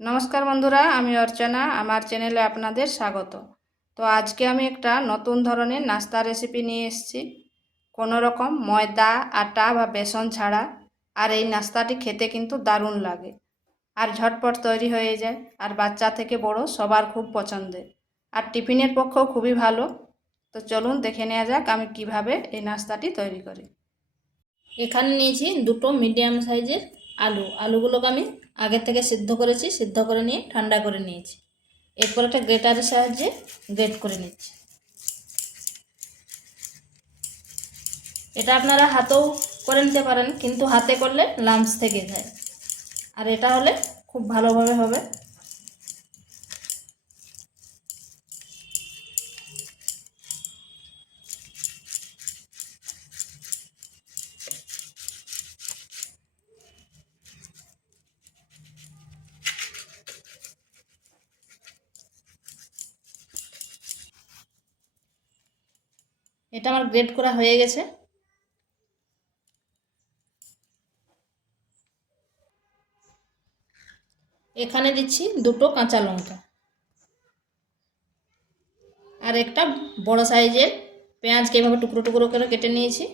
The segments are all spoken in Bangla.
নমস্কার বন্ধুরা, আমি অর্চনা। আমার চ্যানেলে আপনাদের স্বাগত। তো আজকে আমি একটা নতুন ধরনের নাস্তা রেসিপি নিয়ে এসেছি, কোনো রকম ময়দা, আটা বা বেসন ছাড়া। আর এই নাস্তাটি খেতে কিন্তু দারুণ লাগে আর ঝটপট তৈরি হয়ে যায়, আর বাচ্চা থেকে বড় সবার খুব পছন্দের, আর টিফিনের পক্ষেও খুবই ভালো। তো চলুন দেখে নেওয়া যাক আমি কিভাবে এই নাস্তাটি তৈরি করি। এখানে নিয়েছি দুটো মিডিয়াম সাইজের আলুগুলোকে আমি আগে থেকে সিদ্ধ করেছি, সিদ্ধ করে নিয়ে ঠান্ডা করে নিয়েছি। এরপর একটা গ্রেটারের সাহায্যে গ্রেট করে নিচ্ছি। এটা আপনারা হাতেও করে নিতে পারেন, কিন্তু হাতে করলে লাম্পস থেকে যায়, আর এটা হলে খুব ভালোভাবে হবে। এটা আমার গ্রেট করা হয়ে গেছে। এখানে দিচ্ছি দুটো কাঁচা লঙ্কা আর একটা বড় সাইজের পেঁয়াজকে এভাবে টুকরো টুকরো করে কেটে নিয়েছি।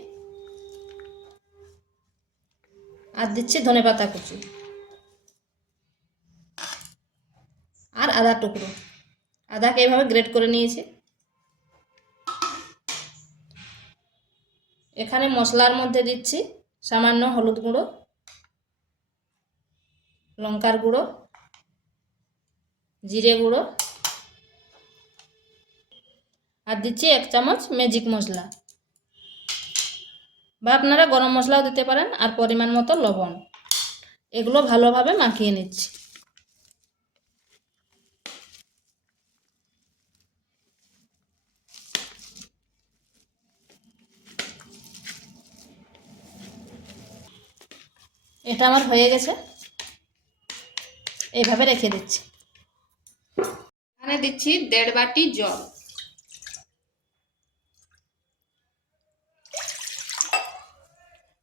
আর দিচ্ছি ধনেপাতা কুচি আর আদা টুকরো। আদাকে এইভাবে গ্রেট করে নিয়েছি। এখানে মশলার মধ্যে দিচ্ছি সামান্য হলুদ গুঁড়ো, লঙ্কার গুঁড়ো, জিরে গুঁড়ো, আর দিচ্ছি 1 চামচ ম্যাজিক মশলা, বা আপনারা গরম মশলাও দিতে পারেন, আর পরিমাণ মতো লবণ। এগুলো ভালোভাবে মাখিয়ে নিচ্ছি। এটা আমার হয়ে গেছে, এইভাবে রেখে দিচ্ছি। এখানে দিচ্ছি 1.5 বাটি জল,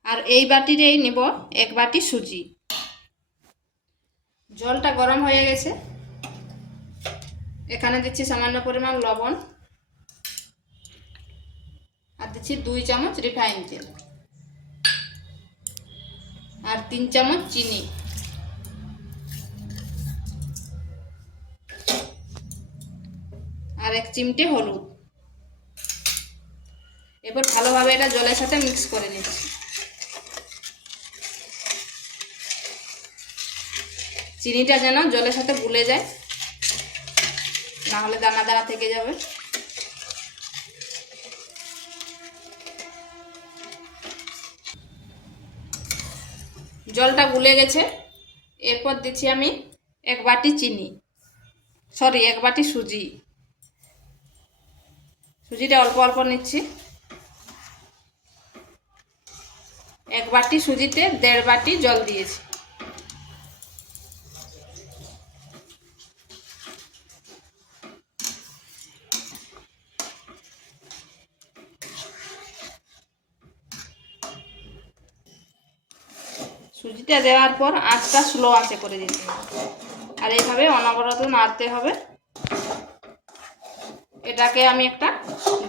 আর এই বাটিরেই নেব 1 বাটি সুজি। জলটা গরম হয়ে গেছে, এখানে দিচ্ছি সামান্য পরিমাণ লবণ, আর দিচ্ছি 2 চামচ রিফাইন তেল, আর 3 চামচ চিনি, আর 1 চিমটে হলুদ। এরপর ভালোভাবে এটা জলের সাথে মিক্স করে নিচ্ছি। চিনিটা যেন জলের সাথে গুলে যায়, না হলে দানা দানা থেকে যাবে। জলটা গুলে গেছে, এরপর দিচ্ছি আমি 1 বাটি চিনি, 1 বাটি সুজি। সুজিটা অল্প অল্প নিচ্ছি। 1 বাটি সুজিতে 1.5 বাটি জল দিয়েছি। সুজিটা দেওয়ার পর আঁচটা স্লো আঁচে করে দিতে হবে, আর এইভাবে অনবরত নাড়তে হবে। এটাকে আমি একটা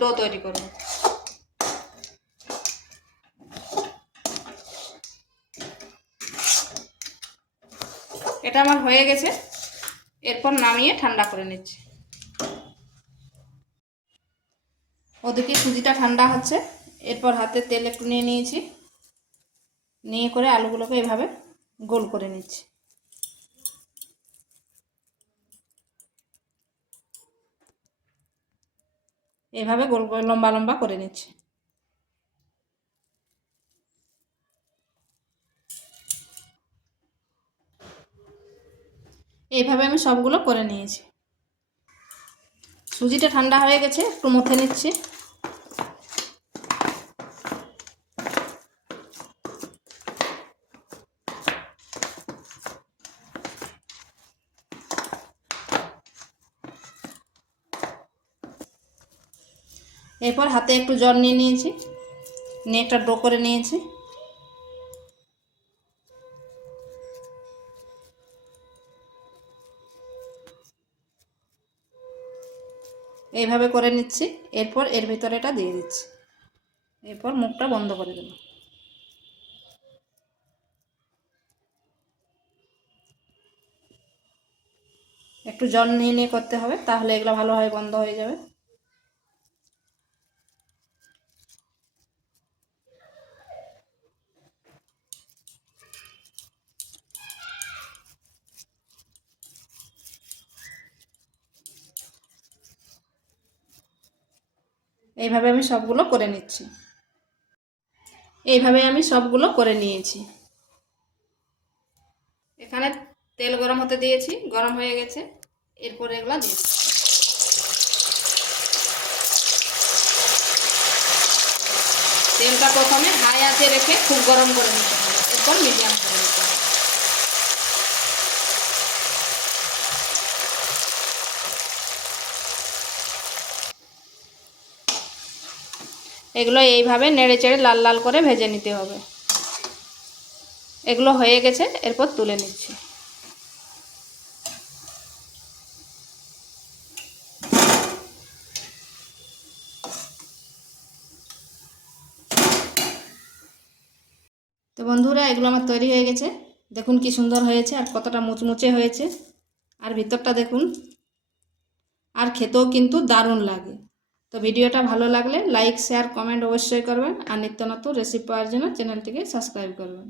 ডো তৈরি করব। এটা আমার হয়ে গেছে, এরপর নামিয়ে ঠান্ডা করে নিচ্ছি। ওদিকে সুজিটা ঠান্ডা হচ্ছে, এরপর হাতে তেল একটু নিয়ে নিয়েছি, নিয়ে করে আলুগুলোকে এভাবে গোল করে নিচ্ছি। এভাবে গোল গোল লম্বা লম্বা করে নিচ্ছি। এইভাবে আমি সবগুলো করে নিয়েছি। সুজিটা ঠান্ডা হয়ে গেছে, একটু মথে নিচ্ছি। এরপর হাতে একটু জল নিয়ে নিয়েছি, নিয়ে একটা ডো করে নিয়েছি। এইভাবে করে নিচ্ছি। এরপর এর ভিতরে এটা দিয়ে দিচ্ছি। এরপর মুখটা বন্ধ করে দেব। একটু জল নিয়ে নিয়ে করতে হবে, তাহলে এগুলো ভালোভাবে বন্ধ হয়ে যাবে। এইভাবে আমি সবগুলো করে নিচ্ছি। এইভাবে আমি সবগুলো করে নিয়েছি। এখানে তেল গরম হতে দিয়েছি, গরম হয়ে গেছে। এরপরে এগুলো দিয়ে দিচ্ছি। তেলটা প্রথমে হাই আঁচে রেখে খুব গরম করে নিতে হবে, এরপর মিডিয়াম করে নিতে হবে। এগুলো এইভাবে নেড়ে চেড়ে লাল লাল করে ভেজে নিতে হবে। এগুলো হয়ে গেছে, এরপর তুলে নিচ্ছি। তো বন্ধুরা, এগুলো আমার তৈরি হয়ে গেছে। দেখুন কি সুন্দর হয়েছে আর কতটা মুচমুচে হয়েছে, আর ভিতরটা দেখুন, আর খেতেও কিন্তু দারুণ লাগে। তো ভিডিওটা ভালো লাগলে লাইক শেয়ার কমেন্ট অবশ্যই করবেন, আর নিত্য নতুন রেসিপি পাওয়ার জন্য চ্যানেলটিকে সাবস্ক্রাইব করবেন।